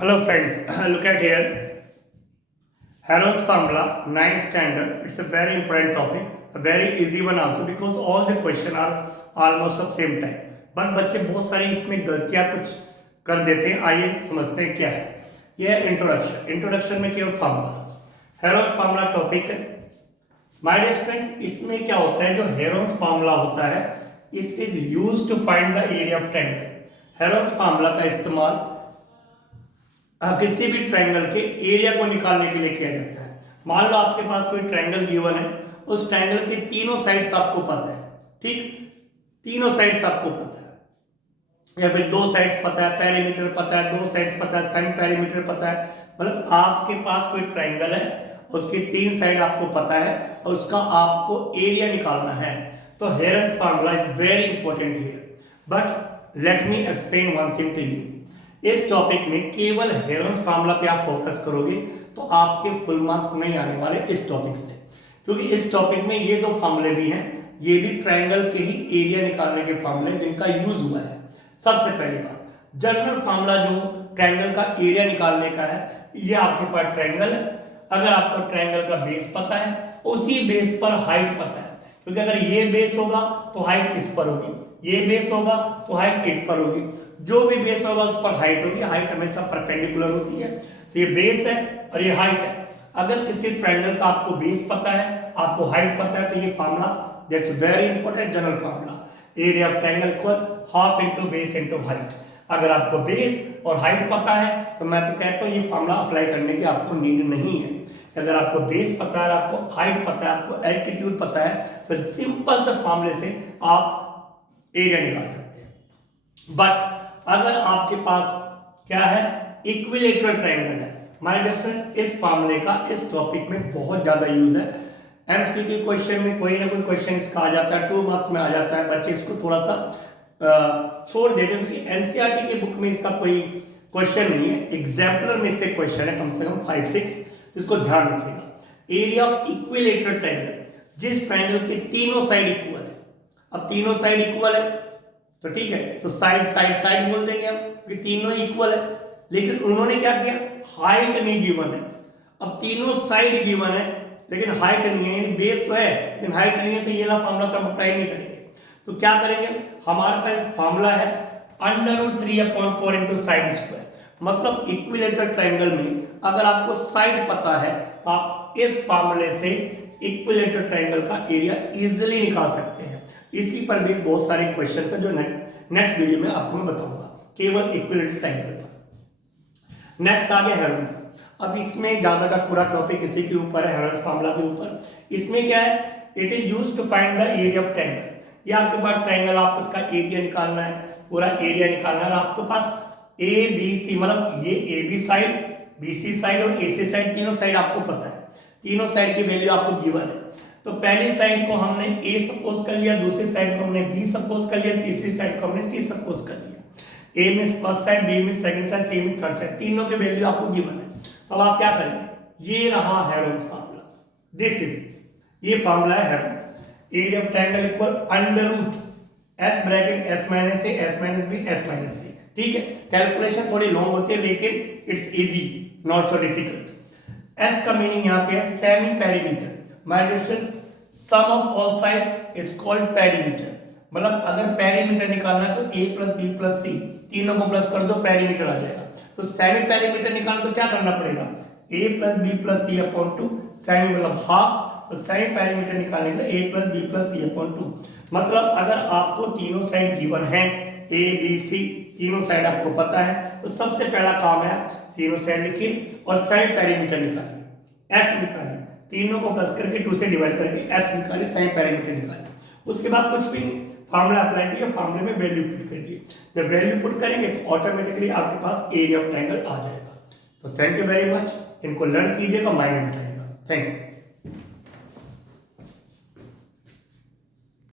Hello friends, look at here. Heron's formula, 9th standard. It's a very important topic, a very easy one also because all the question are almost of same type. But बच्चे बहुत सारी इसमें गलतियां कुछ कर देते हैं. आइए समझते हैं क्या है. यह इंट्रोडक्शन में केवल फार्मूलास. हेरोन्स फार्मूला टॉपिक है. माय डियर स्टूडेंट्स, इसमें क्या होता है, जो हेरोन्स फार्मूला होता है, it is used to find the area of triangle. Heron's formula का इस्तेमाल किसी भी ट्रायंगल के एरिया को निकालने के लिए किया जाता है. मान लो आपके पास कोई ट्रायंगल गिवन है, उस ट्रायंगल के तीनों साइड्स आपको पता है. ठीक, तीनों साइड्स आपको पता है, या फिर दो साइड्स पता है, पेरीमीटर पता है, दो साइड्स पता है, सेमी पेरीमीटर पता है. मतलब आपके पास कोई ट्रायंगल है, उसकी तीन साइड आपको पता है और उसका आपको एरिया निकालना है. तो Heron's formula is very important here. But let me explain one thing to you. इस टॉपिक में केवल हेरोन्स फार्मूला पे आप फोकस करोगे तो आपके फुल मार्क्स नहीं आने वाले इस टॉपिक से, क्योंकि इस टॉपिक में ये दो फार्मूले भी हैं, ये भी ट्रायंगल के ही एरिया निकालने के फार्मूले जिनका यूज हुआ है. सबसे पहली बात, जनरल फार्मूला जो ट्रायंगल का एरिया निकालने का है, ये आपके पास ट्रायंगल है. अगर आपको ट्रायंगल का बेस पता है, उसी बेस पर हाइट पता है, क्योंकि अगर ये बेस होगा तो हाइट इस पर होगी, ये बेस होगा तो हाइट इट पर होगी, जो भी बेस होगा उस पर हाइट होगी. हाइट हमेशा परपेंडिकुलर होती है. तो ये बेस है और ये हाइट है. अगर किसी ट्रायंगल का आपको बेस पता है, आपको हाइट पता है, तो ये formula that's very important general formula. Area of triangle equal half into base into height. अगर आपको बेस और हाइट पता है तो मैं तो कहता हूँ ये फार्मूला अप्लाई करने की आपको नीड नहीं है. अगर आपको बेस पता है, आपको हाइट पता है, आपको एल्टीट्यूड पता है, तो सिंपल से फार्मूले से आप एरिया निकाल सकते हैं. बट अगर आपके पास क्या है, इक्विलेटरल ट्रायंगल है, माय डियर स्टूडेंट्स, इस फार्मूले का इस टॉपिक में बहुत ज्यादा यूज है. एमसीक्यू क्वेश्चन में कोई ना कोई क्वेश्चन इसका आ जाता है, 2 मार्क्स में आ जाता है. बच्चे इसको थोड़ा सा छोड़ देते हैं, क्योंकि एनसीईआरटी के बुक में इसका कोई क्वेश्चन नहीं है. एग्जाम्पलर में से क्वेश्चन है कम से कम 5-6, तो इसको ध्यान रखिएगा. एरिया ऑफ इक्विलेटरल ट्रायंगल, जिस ट्रायंगल के तीनों साइड इक्वल है. अब तीनों साइड इक्वल है तो ठीक है, तो साइड साइड साइड बोल देंगे हम, कि तीनों इक्वल है. लेकिन उन्होंने क्या किया, हाइट नहीं गिवन है. अब तीनों साइड गिवन है लेकिन हाइट नहीं है, यानी बेस तो है लेकिन हाइट नहीं है, तो ये वाला फार्मूला तो हम अप्लाई नहीं करेंगे. तो क्या करेंगे, हमारे पास फार्मूला है √3/4 इंटू साइड स्क्वायर. मतलब इक्विलेटरल ट्रायंगल में अगर आपको साइड पता है तो आप इस फार्मूले से इक्विलेटरल ट्रायंगल का एरिया इजीली निकाल सकते हैं. इसी पर बेस बहुत सारे क्वेश्चंस हैं जो नेक्स्ट वीडियो में आपको मैं बताऊंगा, केवल इक्विलेटरल ट्रायंगल पर. नेक्स्ट आ गया हेरोन्स. अब इसमें ज्यादा का पूरा टॉपिक इसी के ऊपर है, हेरोन्स फार्मूला के ऊपर. इसमें क्या है, it is used to find the area of triangle. ये आपके पास ट्रायंगल, आपको उसका एरिया निकालना है, पूरा एरिया निकालना है. आपके पास ए बी सी, मतलब ये A B side, B C side और ए सी साइड, तीनों साइड आपको पता है. तीनों साइड की वैल्यू आपको गिवन है. तो पहली साइड को हमने ए सपोज कर लिया, दूसरी साइड को हमने बी सपोज कर लिया, तीसरी साइड को हमने सी सपोज कर लिया. ए में फर्स्ट साइड, बी में सेकंड साइड, सी में थर्ड साइड, तीनों के वैल्यू आपको गिवन है. अब आप क्या करेंगे, ये रहा हेरोन्स फार्मूला. दिस इज, ये फार्मूला है Heron's. Area of triangle equal under root S bracket S minus A S minus B S minus C. ठीक है, कैलकुलेशन थोड़ी लॉन्ग होती है लेकिन it's easy, not so difficult. S का meaning यहाँ पे है semi perimeter. My dear students, sum of all sides is called perimeter. मतलब अगर पेरीमीटर निकालना है तो a + b + c, तीनों को प्लस कर दो, पेरीमीटर आ जाएगा. तो सेमी पेरीमीटर निकालना तो क्या करना पड़ेगा, a + b + c/2. सेमी मतलब हाफ, तो सेमी पेरीमीटर निकालने के लिए a + b + c/2. मतलब अगर आपको तीनों साइड गिवन है, a b c, तीनों साइड आपको पता है, तो सबसे पहला काम है तीनों साइड लिखिए और सेमी पेरीमीटर निकालिए, s निकालिए, तीनों को प्लस करके 2 से डिवाइड करके s निकालिए, सेमी पेरीमीटर निकालिए. उसके बाद कुछ भी नहीं, फार्मूला अप्लाई किया, फार्मूले में वैल्यू पुट करिए. जब वैल्यू पुट करेंगे तो ऑटोमेटिकली आपके पास एरिया ऑफ ट्रायंगल आ जाएगा. तो थैंक यू वेरी मच. इनको लर्न कीजिएगा, माइंड में बिठाइएगा. Thank you.